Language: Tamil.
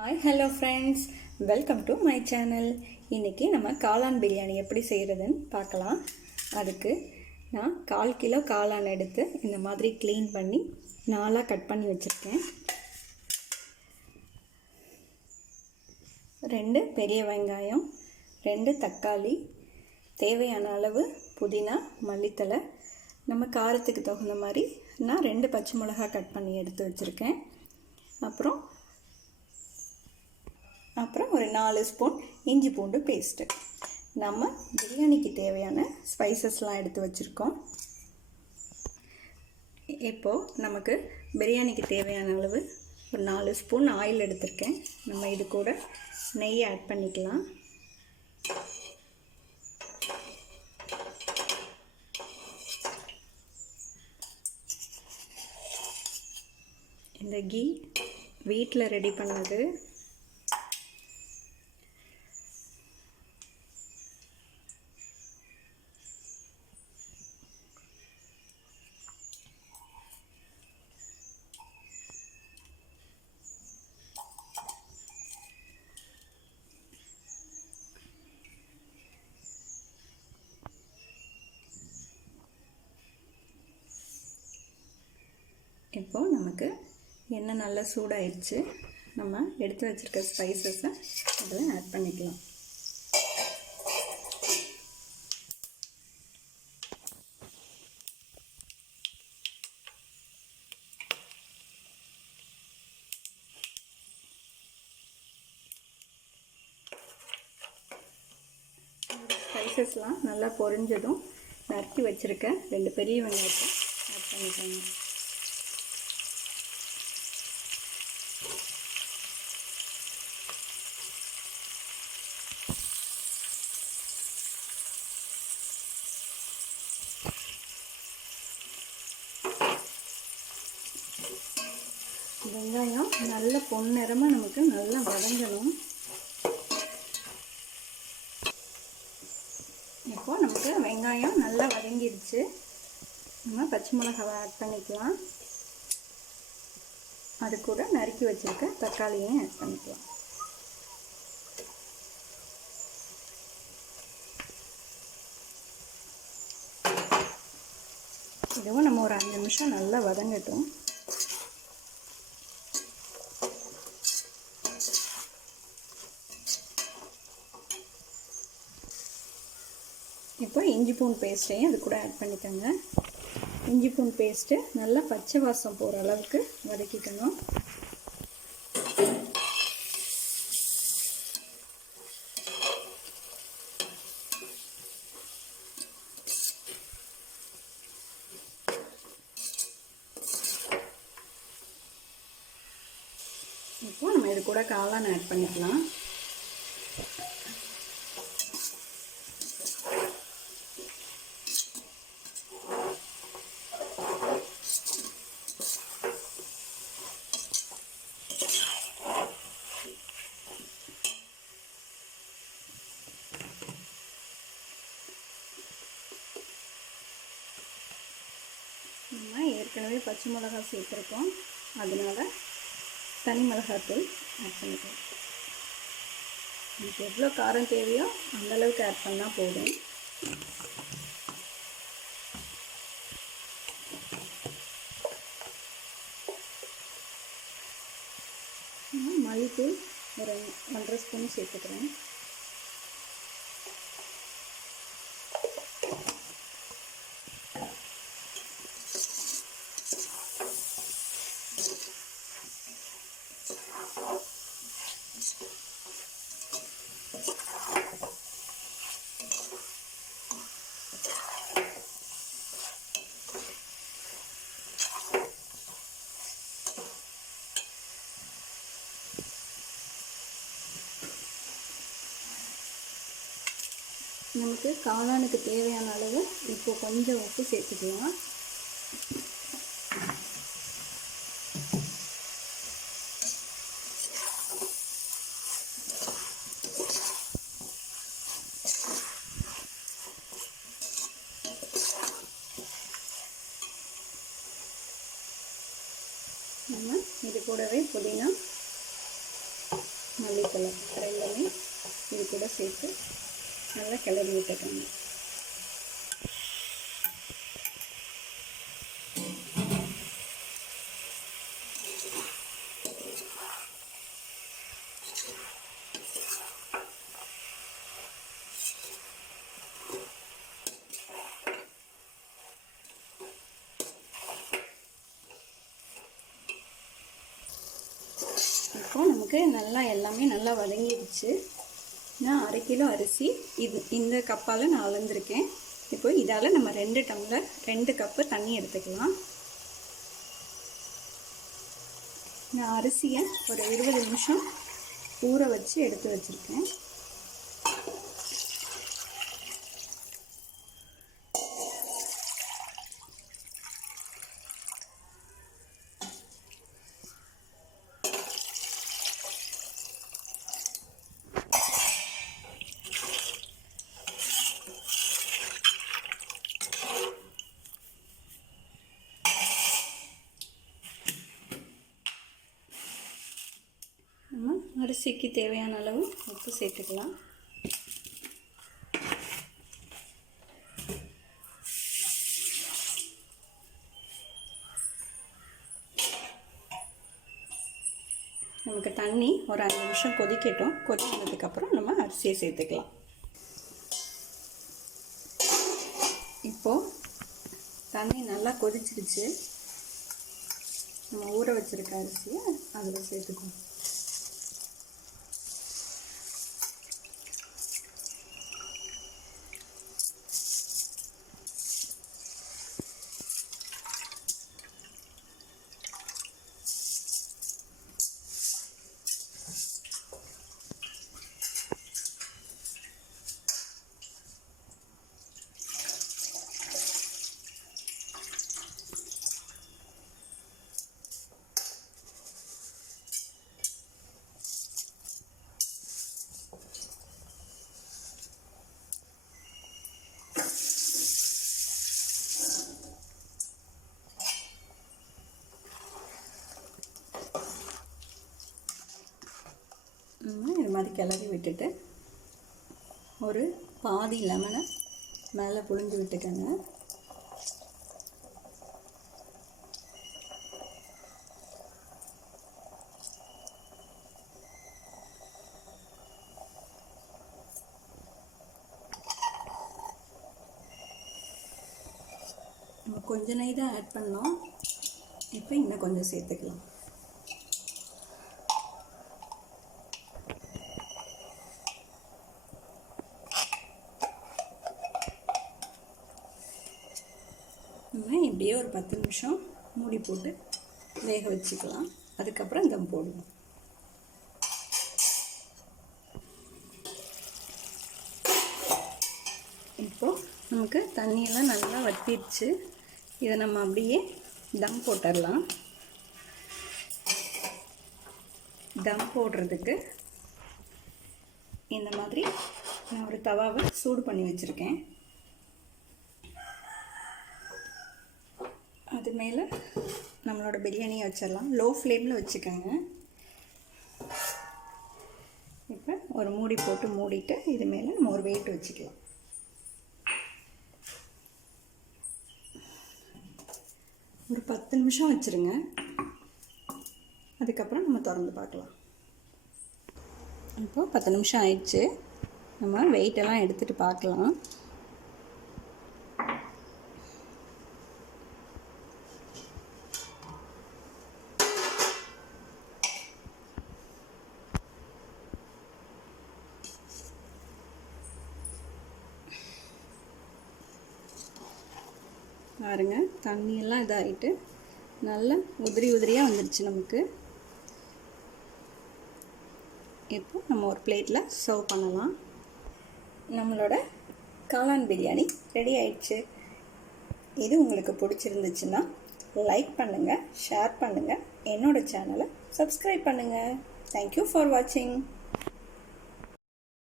Hi hello friends welcome to my channel இன்றைக்கி நம்ம காளான் பிரியாணி எப்படி செய்கிறதுன்னு பார்க்கலாம். அதுக்கு நான் கால் கிலோ காளான் எடுத்து இந்த மாதிரி க்ளீன் பண்ணி நாலாக கட் பண்ணி வச்சுருக்கேன். ரெண்டு பெரிய வெங்காயம் ரெண்டு தக்காளி தேவையான அளவு புதினா மல்லித்தலை நம்ம காரத்துக்கு தகுந்த மாதிரி நான் ரெண்டு பச்சை மிளகாய் கட் பண்ணி எடுத்து வச்சுருக்கேன். அப்புறம் ஒரு நாலு ஸ்பூன் இஞ்சி பூண்டு பேஸ்ட்டு நம்ம பிரியாணிக்கு தேவையான ஸ்பைசஸ்லாம் எடுத்து வச்சுருக்கோம். இப்போது நமக்கு பிரியாணிக்கு தேவையான அளவு ஒரு நாலு ஸ்பூன் ஆயில் எடுத்திருக்கேன். நம்ம இது கூட நெய் ஆட் பண்ணிக்கலாம். இந்த கீ வீட்டில் ரெடி பண்ணது இப்போது நமக்கு எண்ணெய் நல்லா சூடாயிடுச்சு நம்ம எடுத்து வச்சுருக்க ஸ்பைசஸை அதில் ஆட் பண்ணிக்கலாம். ஸ்பைசஸ்லாம் நல்லா பொரிஞ்சதும் நறுக்கி வச்சுருக்க ரெண்டு பெரிய வெங்காயத்தை ஆட் பண்ணிக்கோங்க. வெங்காயம் நல்ல பொன்னிறமாக நமக்கு நல்லா வதங்கணும். இப்போ நமக்கு வெங்காயம் நல்லா வதங்கிடுச்சு. நம்ம பச்சை மிளகாவை ஆட் பண்ணிக்கலாம். அது கூட நறுக்கி வச்சுருக்க தக்காளியும் ஆட் பண்ணிக்கலாம். இதுவும் நம்ம ஒரு அஞ்சு நிமிஷம் நல்லா வதங்கட்டும். இப்போ இஞ்சி பூண்டு பேஸ்ட்டையும் அது கூட ஆட் பண்ணிக்கோங்க. இஞ்சி பூண்டு பேஸ்ட்டு நல்லா பச்சை வாசம் போகிற அளவுக்கு வதக்கிக்கணும். இப்போ நம்ம இது கூட காளான் ஆட் பண்ணிக்கலாம். நம்ம ஏற்கனவே பச்சை மிளகா சேர்த்துருக்கோம். அதனால தனி மிளகாத்தூள் ஆட் பண்ணிக்கலாம். நமக்கு எவ்வளோ காரம் தேவையோ அந்தளவுக்கு ஆட் பண்ணால் போதும். மல்லித்தூள் ஒரு ஒன்றரை ஸ்பூன் சேர்த்துக்கிறேன். நமக்கு காளானுக்கு தேவையான அளவு இப்போ கொஞ்சம் உப்பு சேர்த்துக்கலாம். நம்ம இது கூடவே புதினா மல்லித்தலை ரெண்டுமே இது கூட சேர்த்து நல்லா கிளறி விட்டுக்கோங்க. இப்போ நமக்கு நல்லா எல்லாமே நல்லா வதங்கிடுச்சு. நான் அரை கிலோ அரிசி இது இந்த கப்பால் நான் அளந்திருக்கேன். இப்போ இதால் நம்ம ரெண்டு டம்ளர் ரெண்டு கப்பு தண்ணி எடுத்துக்கலாம். நான் அரிசியை ஒரு இருபது நிமிஷம் ஊற வச்சு எடுத்து வச்சுருக்கேன் நம்ம அரிசிக்கு தேவையான அளவு உப்பு சேர்த்துக்கலாம். நமக்கு தண்ணி ஒரு அஞ்சு நிமிஷம் கொதிக்கட்டும். கொதிக்கினதுக்கப்புறம் நம்ம அரிசியை சேர்த்துக்கலாம். இப்போது தண்ணி நல்லா கொதிச்சிருச்சு. நம்ம ஊற வச்சுருக்க அரிசியை அதில் சேர்த்துக்குவோம் நம்ம இது மாதிரி கிளறி விட்டுட்டு ஒரு பாதி லெமனை மேலே புழிஞ்சு விட்டுக்கோங்க. நம்ம கொஞ்ச நெய் தான் ஆட் பண்ணோம். இப்போ இன்னும் கொஞ்சம் சேர்த்துக்கலாம் நம்ம இப்படியே ஒரு பத்து நிமிஷம் மூடி போட்டு வேக வச்சுக்கலாம். அதுக்கப்புறம் தம் போடுவோம் இப்போது நமக்கு தண்ணியெல்லாம் நல்லா வத்திடுச்சு இதை நம்ம அப்படியே தம் போட்டுடலாம். தம் போடுறதுக்கு இந்த மாதிரி நான் ஒரு தவாவை சூடு பண்ணி வச்சுருக்கேன் அது மேலே நம்மளோட பிரியாணியை வச்சிடலாம். லோ ஃப்ளேமில் வச்சுக்கோங்க. இப்போ ஒரு மூடி போட்டு மூடிட்டு இது மேலே நம்ம ஒரு வெயிட் வச்சுக்கலாம். ஒரு பத்து நிமிஷம் வச்சுருங்க. அதுக்கப்புறம் நம்ம திறந்து பார்க்கலாம். இப்போது பத்து நிமிஷம் ஆயிடுச்சு. நம்ம வெயிட்டெல்லாம் எடுத்துகிட்டு பார்க்கலாம். பாருங்கள் தண்ணியெல்லாம் இதாகிட்டு நல்லா உதிரி உதிரியாக வந்துடுச்சு நமக்கு. இப்போ நம்ம ஒரு பிளேட்டில் சர்வ் பண்ணலாம். நம்மளோட காளான் பிரியாணி ரெடி ஆயிடுச்சு. இது உங்களுக்கு பிடிச்சிருந்துச்சுன்னா லைக் பண்ணுங்கள் ஷேர் பண்ணுங்கள் என்னோடய சேனலை சப்ஸ்கிரைப் பண்ணுங்கள் தேங்க்யூ ஃபார் வாட்சிங்